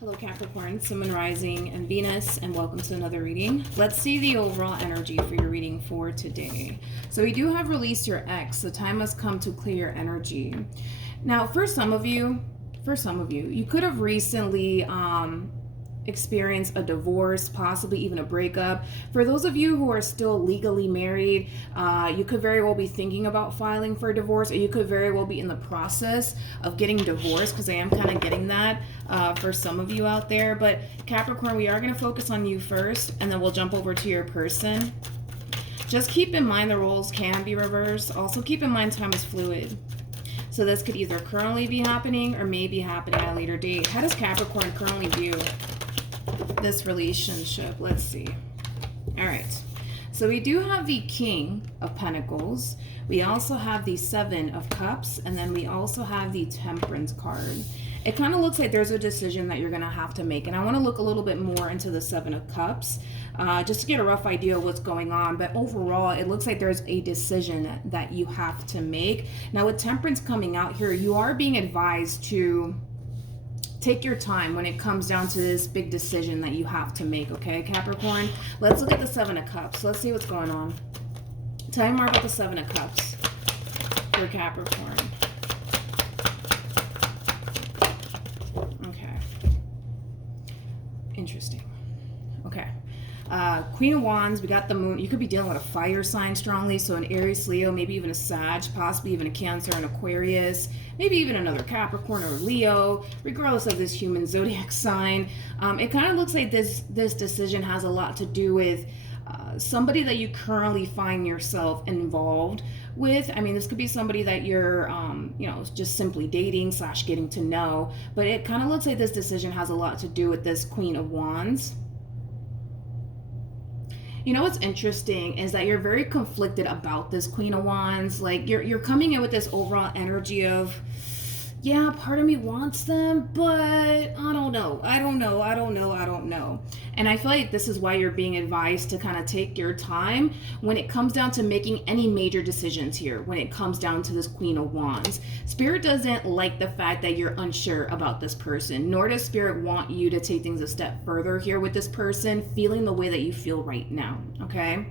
Hello Capricorn, Sun, Moon, Rising, and Venus, and welcome to another reading. Let's see the overall energy for your reading for today. So we do have released your ex, so time has come to clear your energy. Now, for some of you, you could have recently experience a divorce, possibly even a breakup. For those of you who are still legally married, you could very well be thinking about filing for a divorce, or you could very well be in the process of getting divorced, because I am kind of getting that for some of you out there. But Capricorn, we are going to focus on you first, and then we'll jump over to your person. Just keep in mind the roles can be reversed. Also keep in mind time is fluid. So this could either currently be happening or may be happening at a later date. How does Capricorn currently view this relationship? Let's see. All right, so we do have the King of Pentacles, we also have the Seven of Cups, and then we also have the Temperance card. It kind of looks like there's a decision that you're going to have to make, and I want to look a little bit more into the Seven of Cups just to get a rough idea of what's going on. But overall, it looks like there's a decision that you have to make. Now with Temperance coming out here, you are being advised to take your time when it comes down to this big decision that you have to make, okay, Capricorn? Let's look at the Seven of Cups. Let's see what's going on. Tell me more about the Seven of Cups for Capricorn. Okay. Interesting. Okay. Queen of Wands, we got the Moon. You could be dealing with a fire sign strongly, so an Aries, Leo, maybe even a Sag, possibly even a Cancer, an Aquarius, maybe even another Capricorn or Leo, regardless of this human zodiac sign. It kind of looks like this decision has a lot to do with somebody that you currently find yourself involved with. I mean, this could be somebody that you're, just simply dating / getting to know, but it kind of looks like this decision has a lot to do with this Queen of Wands. You know what's interesting is that you're very conflicted about this Queen of Wands. Like you're coming in with this overall energy of, yeah, part of me wants them, but I don't know. And I feel like this is why you're being advised to kind of take your time when it comes down to making any major decisions here, when it comes down to this Queen of Wands. Spirit doesn't like the fact that you're unsure about this person, nor does Spirit want you to take things a step further here with this person, feeling the way that you feel right now, okay?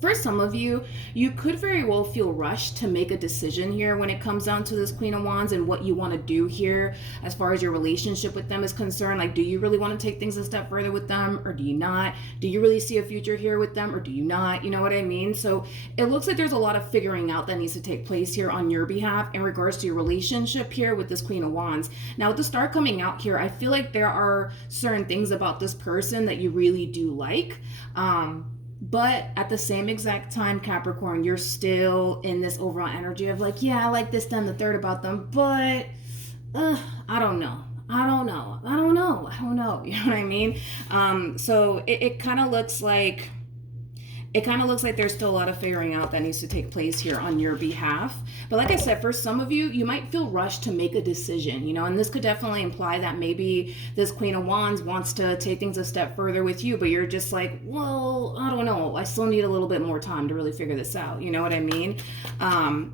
For some of you, you could very well feel rushed to make a decision here when it comes down to this Queen of Wands and what you want to do here as far as your relationship with them is concerned. Like, do you really want to take things a step further with them, or do you not? Do you really see a future here with them, or do you not? You know what I mean? So it looks like there's a lot of figuring out that needs to take place here on your behalf in regards to your relationship here with this Queen of Wands. Now with the star coming out here, I feel like there are certain things about this person that you really do like. But at the same exact time, Capricorn, you're still in this overall energy of like, yeah, I like this, then the third about them, but I don't know. You know what I mean? So it kind of looks like there's still a lot of figuring out that needs to take place here on your behalf. But like I said, for some of you, you might feel rushed to make a decision, and this could definitely imply that maybe this Queen of Wands wants to take things a step further with you, but you're just like, well, I don't know. I still need a little bit more time to really figure this out. You know what I mean?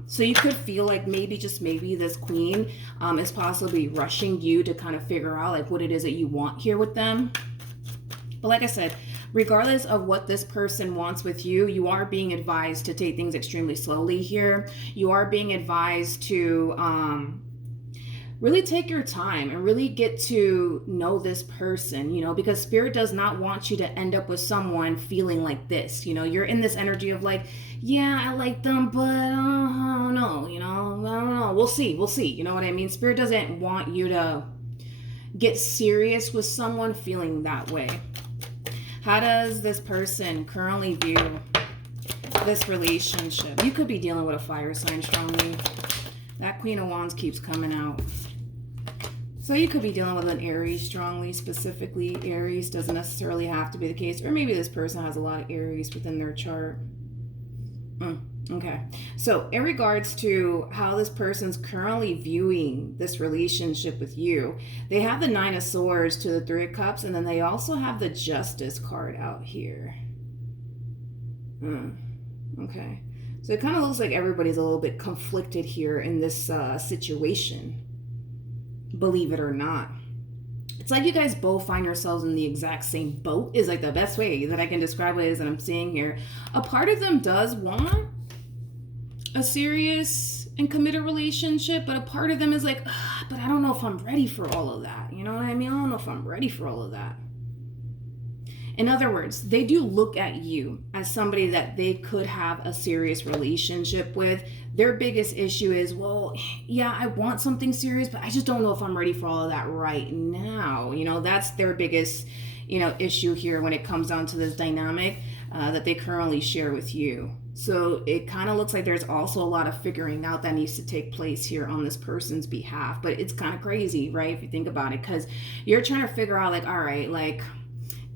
So you could feel like maybe, just maybe, this Queen is possibly rushing you to kind of figure out like what it is that you want here with them. But like I said, regardless of what this person wants with you, you are being advised to take things extremely slowly here. You are being advised to really take your time and really get to know this person, because Spirit does not want you to end up with someone feeling like this. You're in this energy of like, yeah, I like them, but I don't know, I don't know. We'll see. You know what I mean? Spirit doesn't want you to get serious with someone feeling that way. How does this person currently view this relationship? You could be dealing with a fire sign strongly. That Queen of Wands keeps coming out. So you could be dealing with an Aries strongly, specifically. Aries doesn't necessarily have to be the case. Or maybe this person has a lot of Aries within their chart. Okay, so in regards to how this person's currently viewing this relationship with you, they have the Nine of Swords to the Three of Cups, and then they also have the Justice card out here. Okay, so it kind of looks like everybody's a little bit conflicted here in this situation, believe it or not. It's like you guys both find yourselves in the exact same boat, is like the best way that I can describe what it is that I'm seeing here. A part of them does want a serious and committed relationship, but a part of them is like, but I don't know if I'm ready for all of that. You know what I mean? I don't know if I'm ready for all of that. In other words, they do look at you as somebody that they could have a serious relationship with. Their biggest issue is, well, yeah, I want something serious, but I just don't know if I'm ready for all of that right now. You know, that's their biggest, issue here when it comes down to this dynamic that they currently share with you. So it kind of looks like there's also a lot of figuring out that needs to take place here on this person's behalf. But it's kind of crazy, right? If you think about it, because you're trying to figure out like, all right, like,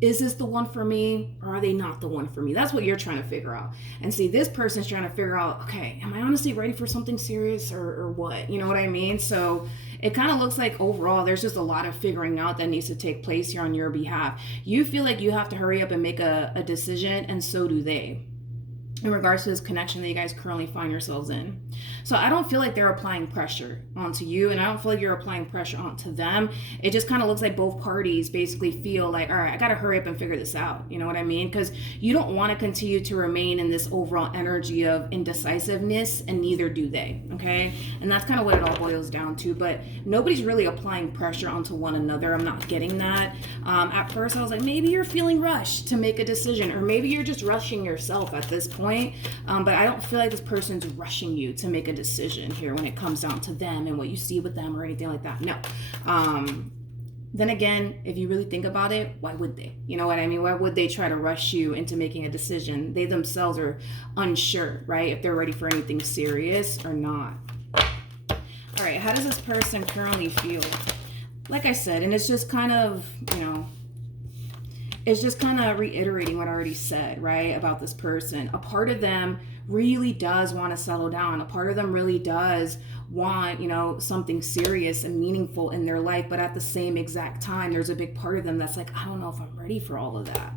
is this the one for me, or are they not the one for me? That's what you're trying to figure out. And see, this person's trying to figure out, okay, am I honestly ready for something serious or what? You know what I mean? So it kind of looks like overall there's just a lot of figuring out that needs to take place here on your behalf. You feel like you have to hurry up and make a decision, and so do they, in regards to this connection that you guys currently find yourselves in. So I don't feel like they're applying pressure onto you, and I don't feel like you're applying pressure onto them. It just kind of looks like both parties basically feel like, all right, I got to hurry up and figure this out. You know what I mean? Because you don't want to continue to remain in this overall energy of indecisiveness, and neither do they, okay? And that's kind of what it all boils down to. But nobody's really applying pressure onto one another. I'm not getting that. At first I was like, maybe you're feeling rushed to make a decision, or maybe you're just rushing yourself at this point. But I don't feel like this person's rushing you to make a decision here when it comes down to them and what you see with them or anything like that. No. Then again, if you really think about it, why would they? You know what I mean? Why would they try to rush you into making a decision? They themselves are unsure, right? If they're ready for anything serious or not. All right, how does this person currently feel? Like I said, and it's just kind of, it's just kind of reiterating what I already said, right, about this person. A part of them really does want to settle down. A part of them really does want, something serious and meaningful in their life. But at the same exact time, there's a big part of them that's like, I don't know if I'm ready for all of that.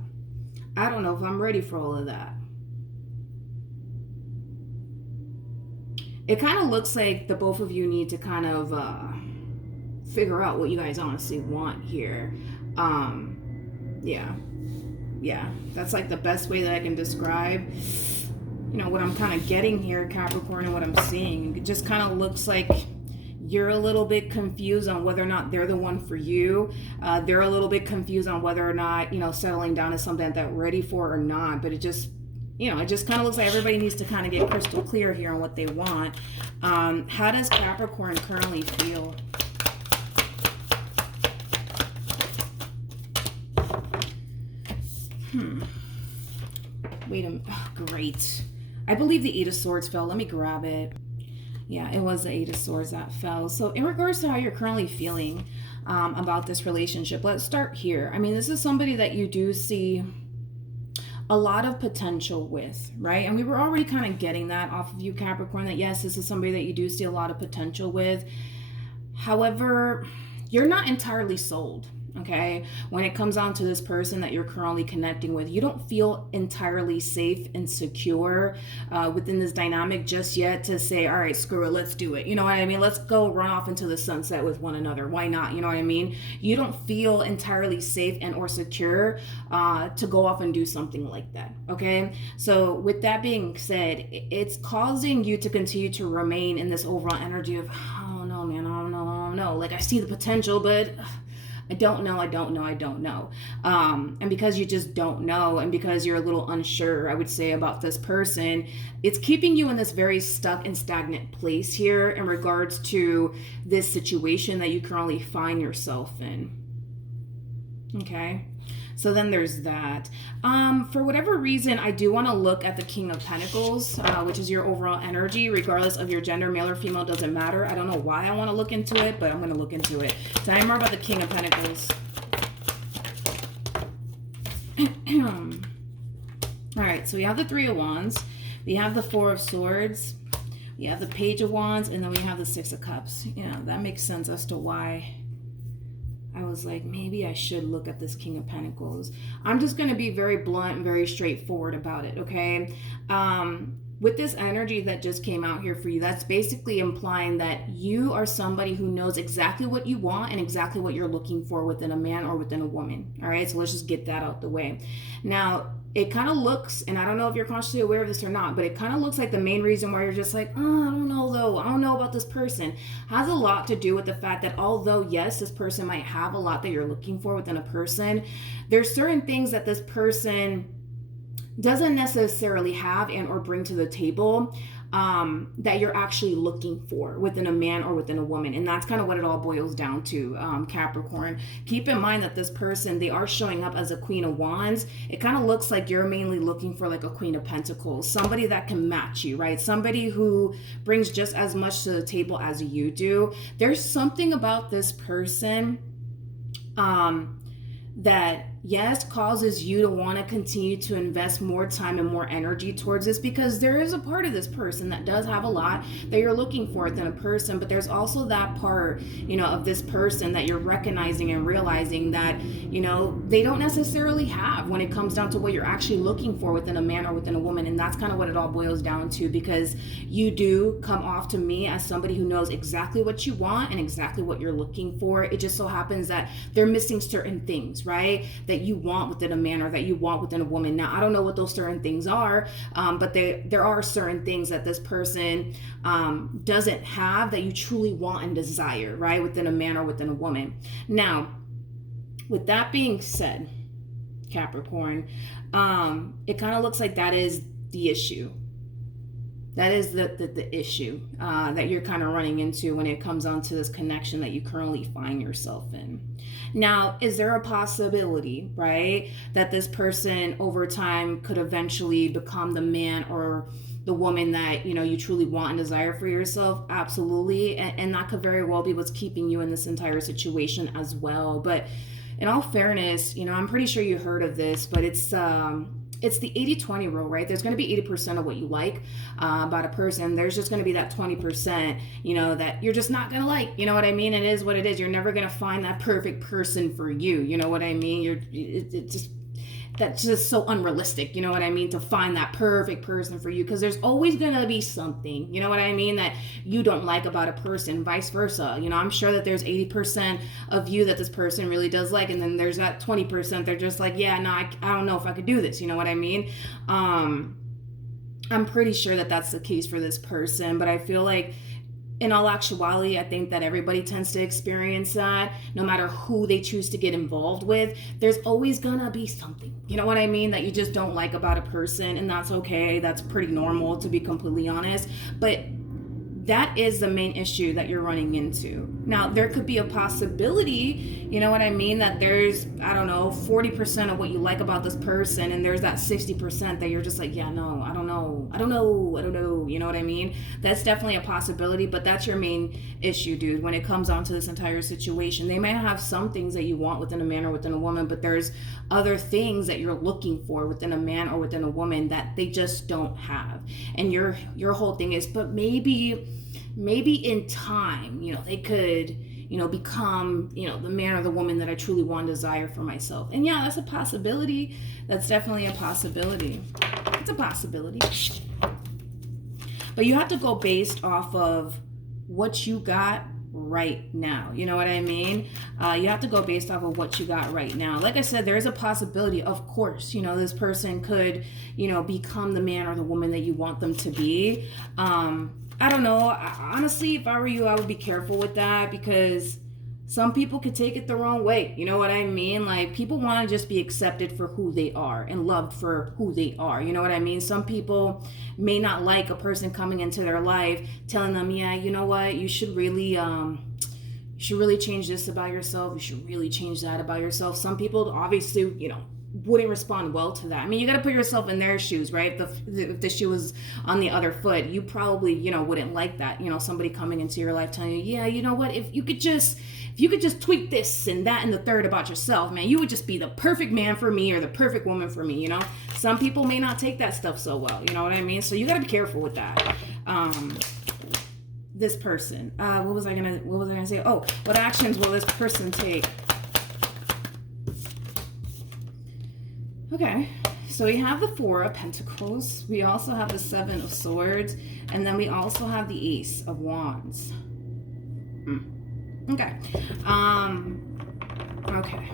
I don't know if I'm ready for all of that. It kind of looks like the both of you need to kind of figure out what you guys honestly want here. Yeah, that's like the best way that I can describe, what I'm kind of getting here, Capricorn, and what I'm seeing. It just kind of looks like you're a little bit confused on whether or not they're the one for you. They're a little bit confused on whether or not, settling down is something that they're ready for or not. But it just, it just kind of looks like everybody needs to kind of get crystal clear here on what they want. How does Capricorn currently feel? Wait a minute. Oh, great. I believe the Eight of Swords fell. Let me grab it. Yeah, it was the Eight of Swords that fell. So in regards to how you're currently feeling about this relationship, let's start here. I mean, this is somebody that you do see a lot of potential with, right? And we were already kind of getting that off of you, Capricorn, that yes, this is somebody that you do see a lot of potential with. However, you're not entirely sold. Okay, when it comes down to this person that you're currently connecting with, you don't feel entirely safe and secure within this dynamic just yet to say, all right, screw it, let's do it. You know what I mean? Let's go run off into the sunset with one another. Why not? You know what I mean? You don't feel entirely safe and or secure to go off and do something like that. Okay, so with that being said, it's causing you to continue to remain in this overall energy of, oh no, man, I don't know. Like, I see the potential, but I don't know. And because you just don't know, and because you're a little unsure, I would say, about this person, it's keeping you in this very stuck and stagnant place here in regards to this situation that you currently find yourself in. Okay. So then there's that. For whatever reason, I do want to look at the King of Pentacles, which is your overall energy, regardless of your gender, male or female, doesn't matter. I don't know why I want to look into it, but I'm going to look into it. Tell me more about the King of Pentacles. All right, so we have the Three of Wands. We have the Four of Swords. We have the Page of Wands, and then we have the Six of Cups. Yeah, that makes sense as to why I was like, maybe I should look at this King of Pentacles. I'm just going to be very blunt and very straightforward about it, okay? with this energy that just came out here for you, that's basically implying that you are somebody who knows exactly what you want and exactly what you're looking for within a man or within a woman. All right, so let's just get that out the way. Now, it kind of looks, and I don't know if you're consciously aware of this or not, but it kind of looks like the main reason why you're just like, oh, I don't know though, I don't know about this person, has a lot to do with the fact that although, yes, this person might have a lot that you're looking for within a person, there's certain things that this person doesn't necessarily have and or bring to the table that you're actually looking for within a man or within a woman. And that's kind of what it all boils down to, Capricorn. Keep in mind that this person, they are showing up as a Queen of Wands. It kind of looks like you're mainly looking for like a Queen of Pentacles, somebody that can match you, right? Somebody who brings just as much to the table as you do. There's something about this person that, yes, causes you to want to continue to invest more time and more energy towards this, because there is a part of this person that does have a lot that you're looking for within a person, but there's also that part, of this person that you're recognizing and realizing that, they don't necessarily have when it comes down to what you're actually looking for within a man or within a woman. And that's kind of what it all boils down to, because you do come off to me as somebody who knows exactly what you want and exactly what you're looking for. It just so happens that they're missing certain things, right, that you want within a man or that you want within a woman. Now, I don't know what those certain things are, but there are certain things that this person doesn't have that you truly want and desire, right, within a man or within a woman. Now, with that being said, Capricorn, it kind of looks like that is the issue. That is the issue that you're kind of running into when it comes on to this connection that you currently find yourself in. Now, is there a possibility, right, that this person over time could eventually become the man or the woman that, you truly want and desire for yourself? Absolutely. And that could very well be what's keeping you in this entire situation as well. But in all fairness, I'm pretty sure you heard of this, but it's the 80-20 rule, right? There's going to be 80% of what you like about a person. There's just going to be that 20%, that you're just not going to like. You know what I mean? It is what it is. You're never going to find that perfect person for you. You know what I mean? That's just so unrealistic, you know what I mean, to find that perfect person for you, because there's always gonna be something, you know what I mean, that you don't like about a person, vice versa. I'm sure that there's 80% of you that this person really does like, and then there's that 20% they're just like, yeah, no, I don't know if I could do this, you know what I mean. I'm pretty sure that that's the case for this person, but I feel like in all actuality, I think that everybody tends to experience that. No matter who they choose to get involved with, there's always gonna be something, you know what I mean, that you just don't like about a person, and that's okay. That's pretty normal, to be completely honest. But that is the main issue that you're running into. Now, there could be a possibility, you know what I mean, that there's, 40% of what you like about this person, and there's that 60% that you're just like, yeah, no, I don't know, you know what I mean? That's definitely a possibility, but that's your main issue, dude, when it comes down to this entire situation. They might have some things that you want within a man or within a woman, but there's other things that you're looking for within a man or within a woman that they just don't have. And your whole thing is, but maybe in time, they could, become, the man or the woman that I truly want and desire for myself. And yeah, that's a possibility. That's definitely a possibility. It's a possibility. But you have to go based off of what you got right now. You know what I mean? You have to go based off of what you got right now. Like I said, there is a possibility, of course, this person could, become the man or the woman that you want them to be. I don't know. Honestly, if I were you, I would be careful with that, because some people could take it the wrong way. You know what I mean? Like, people want to just be accepted for who they are and loved for who they are. You know what I mean? Some people may not like a person coming into their life telling them, yeah, you know what, you should really change this about yourself. You should really change that about yourself. Some people obviously, wouldn't respond well to that. I mean, you got to put yourself in their shoes, right? If the shoe was on the other foot, you probably, wouldn't like that. Somebody coming into your life telling you, yeah, you know what, if you could just tweak this and that and the third about yourself, man, you would just be the perfect man for me or the perfect woman for me, Some people may not take that stuff so well, you know what I mean? So you got to be careful with that. This person, what was I gonna say? Oh, what actions will this person take? Okay, So we have the Four of Pentacles. We also have the Seven of Swords. And then we also have the Ace of Wands. Okay. Okay.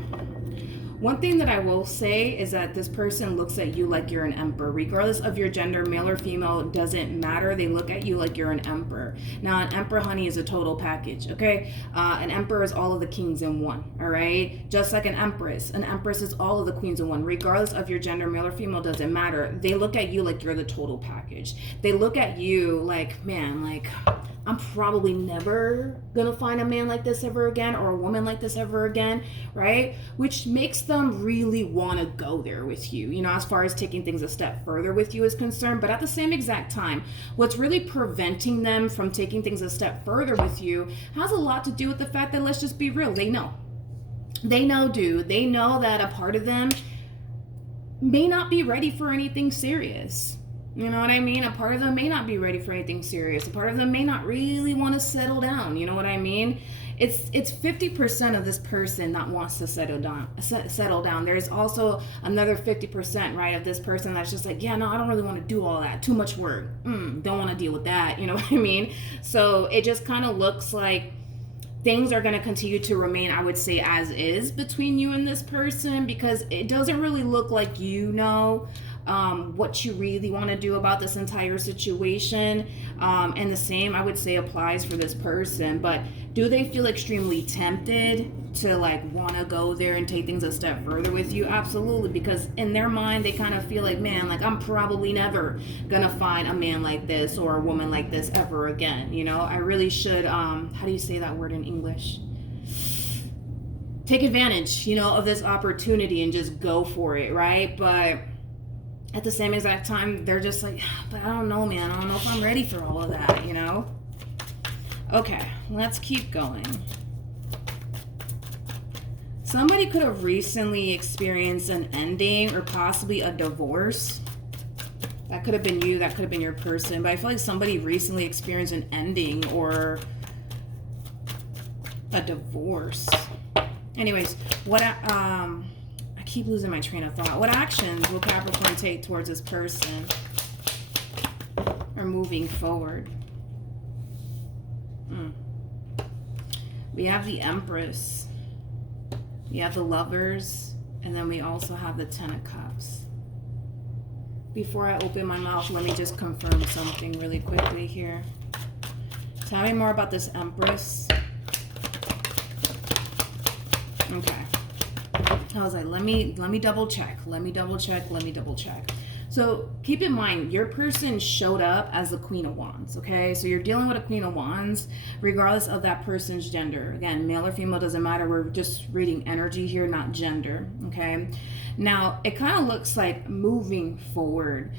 One thing that I will say is that this person looks at you like you're an emperor. Regardless of your gender, male or female, doesn't matter. They look at you like you're an emperor. Now, an emperor, honey, is a total package, okay? An emperor is all of the kings in one, all right? Just like an empress. An empress is all of the queens in one. Regardless of your gender, male or female, doesn't matter. They look at you like you're the total package. They look at you like, man, like, I'm probably never gonna find a man like this ever again, or a woman like this ever again, right? Which makes them really want to go there with you, you know, as far as taking things a step further with you is concerned. But at the same exact time, what's really preventing them from taking things a step further with you has a lot to do with the fact that, let's just be real, they know. They know, dude. They know that a part of them may not be ready for anything serious. You know what I mean? A part of them may not be ready for anything serious. A part of them may not really want to settle down. You know what I mean? It's 50% of this person that wants to settle down. There's also another 50%, right, of this person that's just like, yeah, no, I don't really want to do all that. Too much work. Don't want to deal with that. You know what I mean? So it just kind of looks like things are going to continue to remain, I would say, as is between you and this person, because it doesn't really look like you know what you really want to do about this entire situation. And the same, I would say, applies for this person. But do they feel extremely tempted to like want to go there and take things a step further with you? Absolutely, because in their mind they kind of feel like, man, like I'm probably never gonna find a man like this or a woman like this ever again. You know, I really should how do you say that word in English? Take advantage, you know, of this opportunity and just go for it, right? But at the same exact time, they're just like, but I don't know, man. I don't know if I'm ready for all of that, you know? Okay, let's keep going. Somebody could have recently experienced an ending or possibly a divorce. That could have been you, that could have been your person. But I feel like somebody recently experienced an ending or a divorce. Anyways, I keep losing my train of thought. What actions will Capricorn take towards this person or moving forward? We have the Empress. We have the Lovers. And then we also have the Ten of Cups. Before I open my mouth, let me just confirm something really quickly here. Tell me more about this Empress. Okay. I was like, let me double check. Let me double check. So keep in mind, your person showed up as the Queen of Wands, okay? So you're dealing with a Queen of Wands, regardless of that person's gender. Again, male or female, doesn't matter. We're just reading energy here, not gender, okay? Now, it kind of looks like moving forward.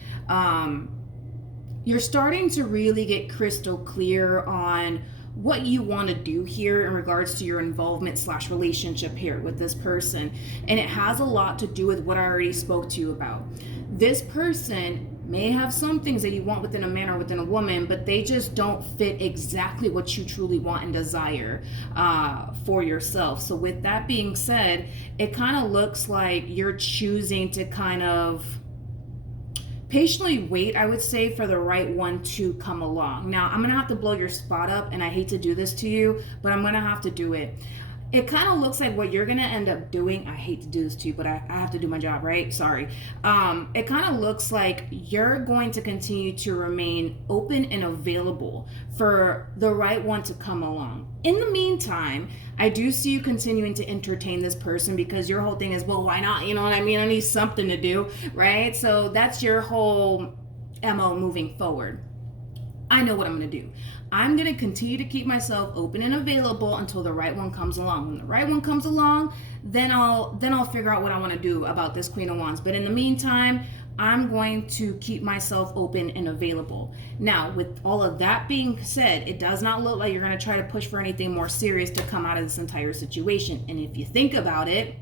You're starting to really get crystal clear on what you want to do here in regards to your involvement / relationship here with this person. And it has a lot to do with what I already spoke to you about. This person may have some things that you want within a man or within a woman, but they just don't fit exactly what you truly want and desire for yourself. So with that being said, it kind of looks like you're choosing to kind of patiently wait, I would say, for the right one to come along. Now, I'm going to have to blow your spot up, and I hate to do this to you, but I'm going to have to do it. It kind of looks like what you're going to end up doing, I hate to do this to you, but I have to do my job, right? Sorry. It kind of looks like you're going to continue to remain open and available for the right one to come along. In the meantime, I do see you continuing to entertain this person because your whole thing is, well, why not? You know what I mean? I need something to do, right? So that's your whole MO moving forward. I know what I'm going to do. I'm going to continue to keep myself open and available until the right one comes along. When the right one comes along, then I'll figure out what I want to do about this Queen of Wands. But in the meantime, I'm going to keep myself open and available. Now, with all of that being said, it does not look like you're going to try to push for anything more serious to come out of this entire situation. And if you think about it,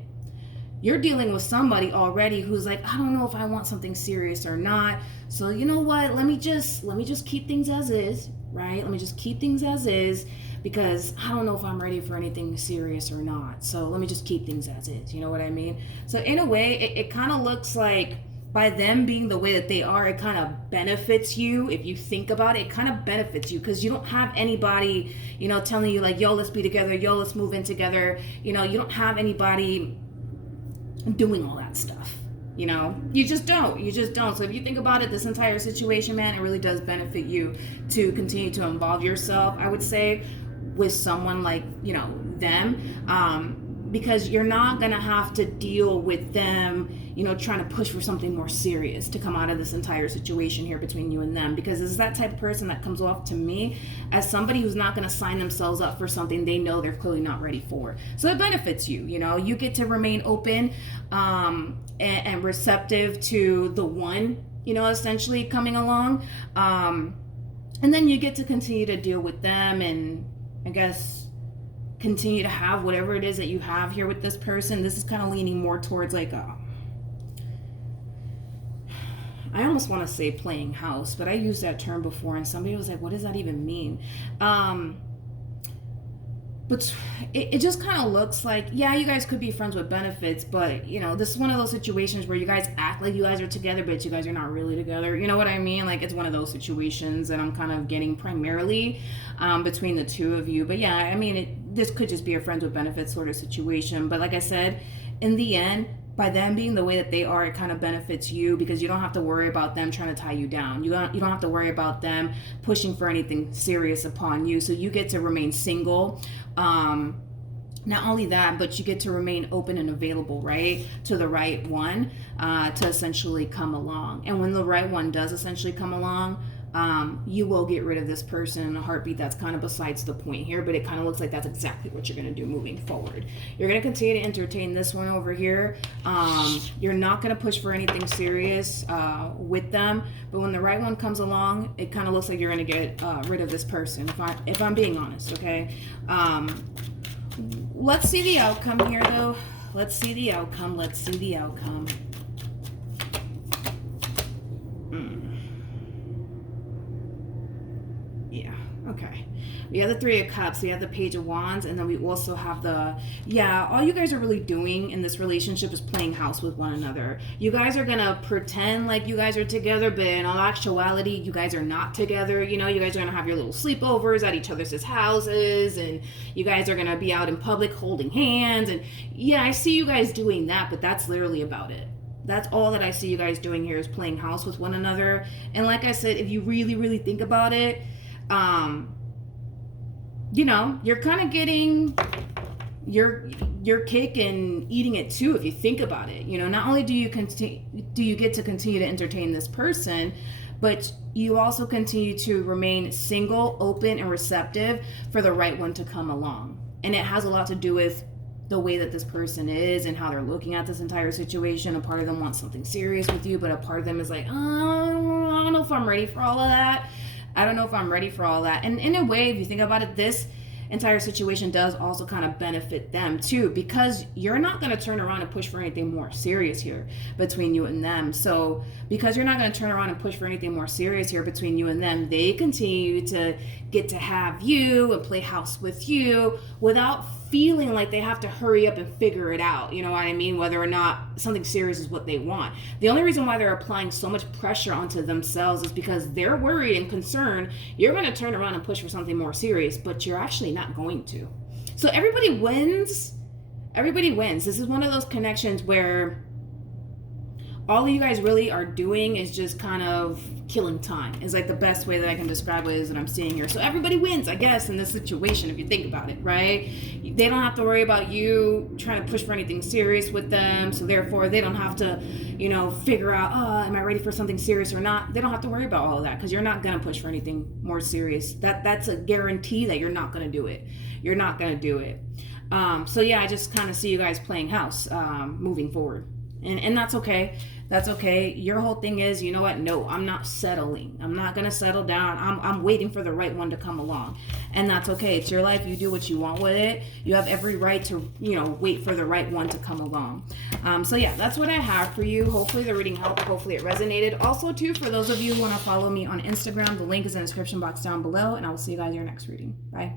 you're dealing with somebody already who's like, I don't know if I want something serious or not. So you know what? Let me just keep things as is, right? Let me just keep things as is because I don't know if I'm ready for anything serious or not. So let me just keep things as is. You know what I mean? So in a way, it kind of looks like by them being the way that they are, it kind of benefits you. If you think about it, it kind of benefits you because you don't have anybody, telling you like, yo, let's be together, yo, let's move in together. You don't have anybody doing all that stuff. You just don't. So if you think about it, this entire situation, man, it really does benefit you to continue to involve yourself, I would say, with someone like, them. Because you're not going to have to deal with them, trying to push for something more serious to come out of this entire situation here between you and them. Because this is that type of person that comes off to me as somebody who's not going to sign themselves up for something they know they're clearly not ready for. So it benefits you, you get to remain open and receptive to the one, essentially coming along. And then you get to continue to deal with them and, I guess, continue to have whatever it is that you have here with this person. This is kind of leaning more towards like I almost want to say playing house, but I used that term before and somebody was like, what does that even mean? But it just kind of looks like, yeah, you guys could be friends with benefits, but this is one of those situations where you guys act like you guys are together, but you guys are not really together. You know what I mean? Like, it's one of those situations that I'm kind of getting primarily between the two of you. But yeah, I mean, this could just be a friends with benefits sort of situation. But like I said, in the end, by them being the way that they are, it kind of benefits you because you don't have to worry about them trying to tie you down. You don't have to worry about them pushing for anything serious upon you. So you get to remain single. Not only that, but you get to remain open and available, right, to the right one to essentially come along. And when the right one does essentially come along, you will get rid of this person in a heartbeat. That's kind of besides the point here, but it kind of looks like that's exactly what you're going to do moving forward. You're going to continue to entertain this one over here. You're not going to push for anything serious with them, but when the right one comes along, it kind of looks like you're going to get rid of this person, if I'm being honest, okay? Let's see the outcome here, though. Let's see the outcome. Yeah, okay. We have the Three of Cups, we have the Page of Wands, and then we also have all you guys are really doing in this relationship is playing house with one another. You guys are gonna pretend like you guys are together, but in all actuality, you guys are not together. You guys are gonna have your little sleepovers at each other's houses, and you guys are gonna be out in public holding hands, and yeah, I see you guys doing that, but that's literally about it. That's all that I see you guys doing here is playing house with one another. And like I said, if you really, really think about it, you're kind of getting your cake and eating it too if you think about it. Not only do you get to continue to entertain this person, but you also continue to remain single, open, and receptive for the right one to come along. And it has a lot to do with the way that this person is and how they're looking at this entire situation. A part of them wants something serious with you, but a part of them is like, I don't know if I'm ready for all of that. And in a way, if you think about it, this entire situation does also kind of benefit them too, because you're not going to turn around and push for anything more serious here between you and them. So because you're not going to turn around and push for anything more serious here between you and them, they continue to get to have you and play house with you without feeling like they have to hurry up and figure it out, you know what I mean, whether or not something serious is what they want. The only reason why they're applying so much pressure onto themselves is because they're worried and concerned you're going to turn around and push for something more serious, but you're actually not going to. So everybody wins. This is one of those connections where all of you guys really are doing is just kind of killing time, is like the best way that I can describe it is what I'm seeing here. So everybody wins, I guess, in this situation, if you think about it, right? They don't have to worry about you trying to push for anything serious with them, so therefore they don't have to, figure out, am I ready for something serious or not? They don't have to worry about all of that because you're not going to push for anything more serious. That's a guarantee that you're not going to do it. So yeah, I just kind of see you guys playing house moving forward. And that's okay. That's okay. Your whole thing is, you know what? No, I'm not settling. I'm not going to settle down. I'm waiting for the right one to come along. And that's okay. It's your life. You do what you want with it. You have every right to, wait for the right one to come along. So yeah, that's what I have for you. Hopefully the reading helped. Hopefully it resonated. Also too, for those of you who want to follow me on Instagram, the link is in the description box down below. And I will see you guys in your next reading. Bye.